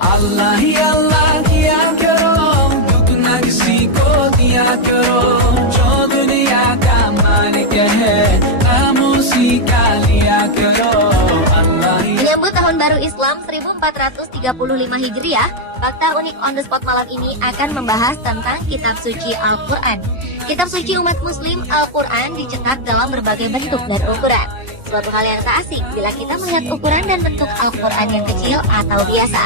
अल्लाह ही अल्लाह किया करो, दुख न किसी को दिया करो, जो दुनिया का मालिक है नाम उसी का लिया करो। अल्लाह ही Menyambut Tahun Baru Islam 1435 Hijriah, Fakta Unik on the Spot malam ini akan membahas tentang Kitab Suci Al-Quran. Kitab suci umat muslim Al-Quran dicetak dalam berbagai bentuk dan ukuran. Suatu hal yang tak asing bila kita melihat ukuran dan bentuk Al-Quran yang kecil atau biasa.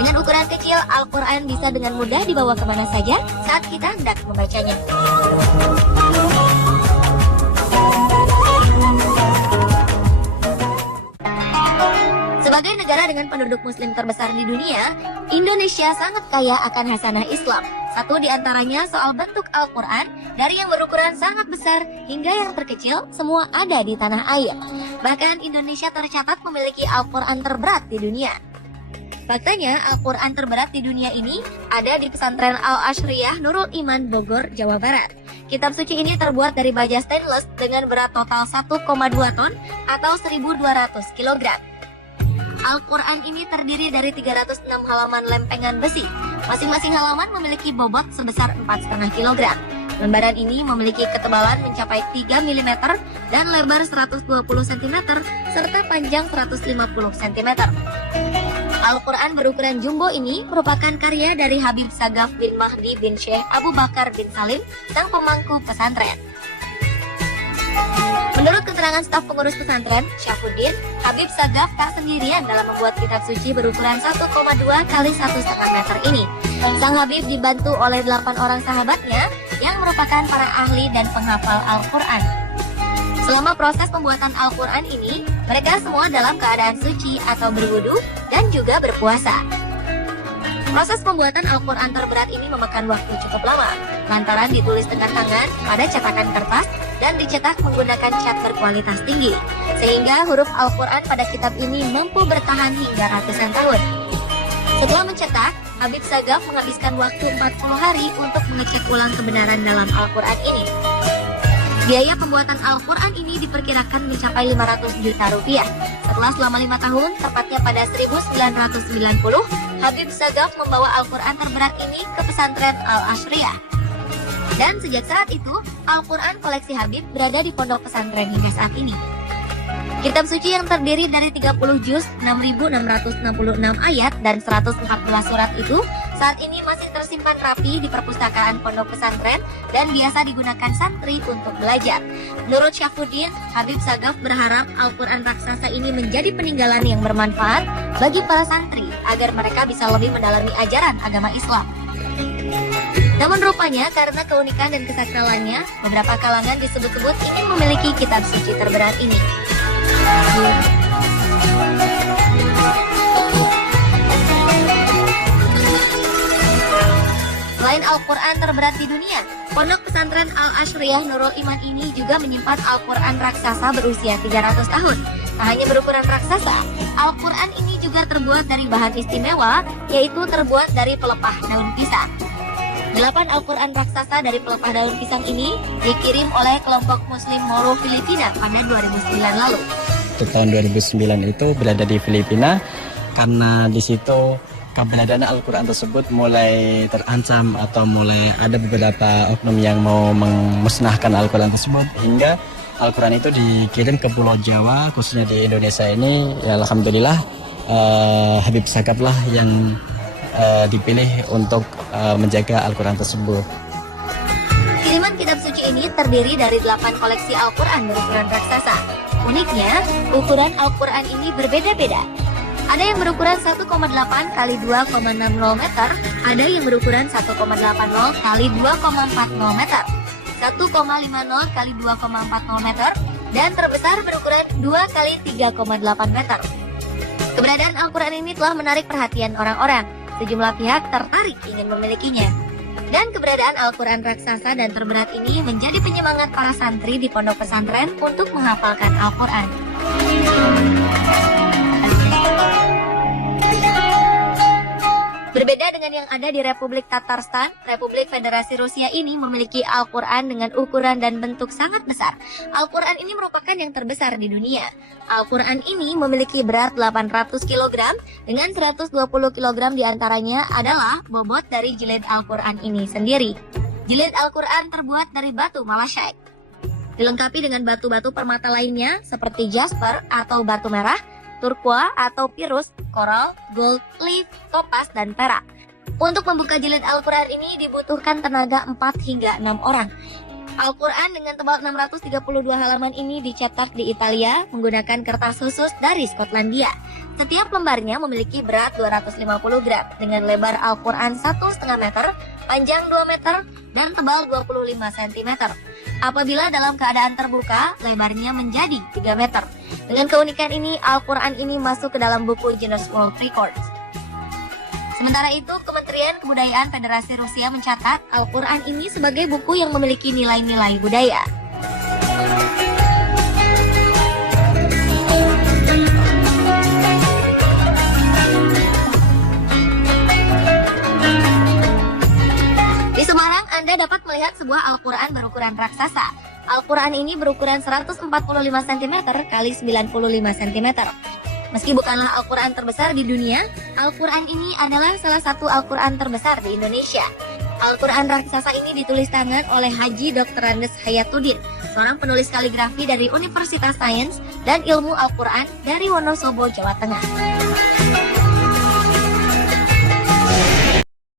Dengan ukuran kecil, Al-Quran bisa dengan mudah dibawa kemana saja saat kita hendak membacanya. Sebagai negara dengan penduduk muslim terbesar di dunia, Indonesia sangat kaya akan hasanah Islam. Satu di antaranya soal bentuk Al-Quran, dari yang berukuran sangat besar hingga yang terkecil, semua ada di tanah air. Bahkan Indonesia tercatat memiliki Al-Quran terberat di dunia. Faktanya, Al-Quran terberat di dunia ini ada di pesantren Al-Ashriyah Nurul Iman Bogor, Jawa Barat. Kitab suci ini terbuat dari baja stainless dengan berat total 1,2 ton atau 1.200 kg. Al-Quran ini terdiri dari 306 halaman lempengan besi. Masing-masing halaman memiliki bobot sebesar 4,5 kg. Lembaran ini memiliki ketebalan mencapai 3 mm dan lebar 120 cm serta panjang 150 cm. Al-Quran berukuran jumbo ini merupakan karya dari Habib Sagaf bin Mahdi bin Syekh Abu Bakar bin Salim, sang pemangku pesantren. Menurut keterangan staf pengurus pesantren, Syafuddin, Habib Sagaf tak sendirian dalam membuat kitab suci berukuran 1,2 x 1,5 meter ini. Sang Habib dibantu oleh 8 orang sahabatnya yang merupakan para ahli dan penghafal Al-Quran. Selama proses pembuatan Al-Quran ini, mereka semua dalam keadaan suci atau berwudu dan juga berpuasa. Proses pembuatan Al-Quran terberat ini memakan waktu cukup lama, lantaran ditulis dengan tangan pada cetakan kertas dan dicetak menggunakan cat berkualitas tinggi, sehingga huruf Al-Quran pada kitab ini mampu bertahan hingga ratusan tahun. Setelah mencetak, Habib Sagaf menghabiskan waktu 40 hari untuk mengecek ulang kebenaran dalam Al-Quran ini. Biaya pembuatan Al-Quran ini diperkirakan mencapai 500 juta rupiah. Setelah selama 5 tahun, tepatnya pada 1990, Habib Sagaf membawa Al-Quran terberat ini ke pesantren Al-Ashriyah. Dan sejak saat itu, Al-Quran koleksi Habib berada di pondok pesantren hingga saat ini. Kitab suci yang terdiri dari 30 juz, 6.666 ayat, dan 114 surat itu saat ini masih tersimpan rapi di perpustakaan pondok pesantren dan biasa digunakan santri untuk belajar. Menurut Syafuddin, Habib Sagaf berharap Al-Quran raksasa ini menjadi peninggalan yang bermanfaat bagi para santri agar mereka bisa lebih mendalami ajaran agama Islam. Namun rupanya karena keunikan dan kesakralannya, beberapa kalangan disebut-sebut ingin memiliki kitab suci terberat ini. Selain Al-Quran terberat di dunia, pondok pesantren Al-Ashriyah Nurul Iman ini juga menyimpan Al-Quran raksasa berusia 300 tahun. Tak hanya berukuran raksasa, Al-Quran ini juga terbuat dari bahan istimewa, yaitu terbuat dari pelepah daun pisang. 8 Al-Quran raksasa dari pelepah daun pisang ini dikirim oleh kelompok Muslim Moro Filipina pada 2009 lalu. Tahun 2009 itu berada di Filipina karena di situ keberadaan Al-Quran tersebut mulai terancam atau mulai ada beberapa oknum yang mau memusnahkan Al-Quran tersebut, hingga Al-Quran itu dikirim ke Pulau Jawa, khususnya di Indonesia ini. Ya, alhamdulillah Habib Sagaf lah yang dipilih untuk menjaga Al-Quran tersebut. Kiriman kitab suci ini terdiri dari 8 koleksi Al-Quran berukuran raksasa. Uniknya, ukuran Al-Quran ini berbeda-beda. Ada yang berukuran 1,8 x 2,60 meter, ada yang berukuran 1,80 x 2,40 meter, 1,50 x 2,40 meter, dan terbesar berukuran 2 x 3,8 meter. Keberadaan Al-Quran ini telah menarik perhatian orang-orang. Sejumlah pihak tertarik ingin memilikinya. Dan keberadaan Al-Quran raksasa dan terberat ini menjadi penyemangat para santri di pondok pesantren untuk menghafalkan Al-Quran. Berbeda dengan yang ada di Republik Tatarstan, Republik Federasi Rusia ini memiliki Al-Quran dengan ukuran dan bentuk sangat besar. Al-Quran ini merupakan yang terbesar di dunia. Al-Quran ini memiliki berat 800 kg, dengan 120 kg diantaranya adalah bobot dari jilid Al-Quran ini sendiri. Jilid Al-Quran terbuat dari batu malachite, dilengkapi dengan batu-batu permata lainnya seperti jasper atau batu merah, turquoise atau pirus, koral, gold, leaf, topas, dan perak. Untuk membuka jilid Al-Quran ini dibutuhkan tenaga 4 hingga 6 orang. Al-Quran dengan tebal 632 halaman ini dicetak di Italia menggunakan kertas khusus dari Skotlandia. Setiap lembarnya memiliki berat 250 gram dengan lebar Al-Quran 1,5 meter, panjang 2 meter, dan tebal 25 cm. Apabila dalam keadaan terbuka, lebarnya menjadi 3 meter. Dengan keunikan ini, Al-Quran ini masuk ke dalam buku Guinness World Records. Sementara itu, Kementerian Kebudayaan Federasi Rusia mencatat Al-Quran ini sebagai buku yang memiliki nilai-nilai budaya. Di Semarang, Anda dapat melihat sebuah Al-Quran berukuran raksasa. Al-Quran ini berukuran 145 cm x 95 cm. Meski bukanlah Al-Quran terbesar di dunia, Al-Quran ini adalah salah satu Al-Quran terbesar di Indonesia. Al-Quran raksasa ini ditulis tangan oleh Haji Dr. Andes Hayatuddin, seorang penulis kaligrafi dari Universitas Sains dan Ilmu Al-Quran dari Wonosobo, Jawa Tengah.